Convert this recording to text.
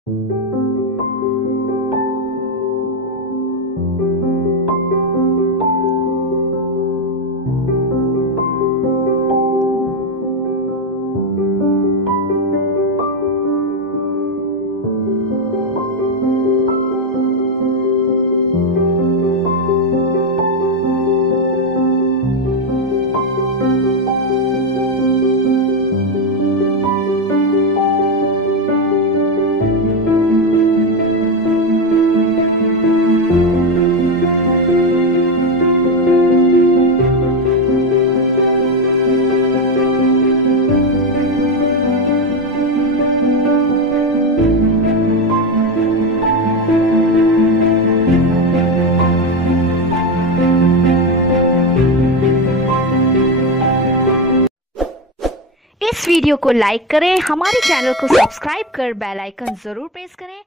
इस वीडियो को लाइक करें, हमारे चैनल को सब्सक्राइब कर बेल आइकन जरूर प्रेस करें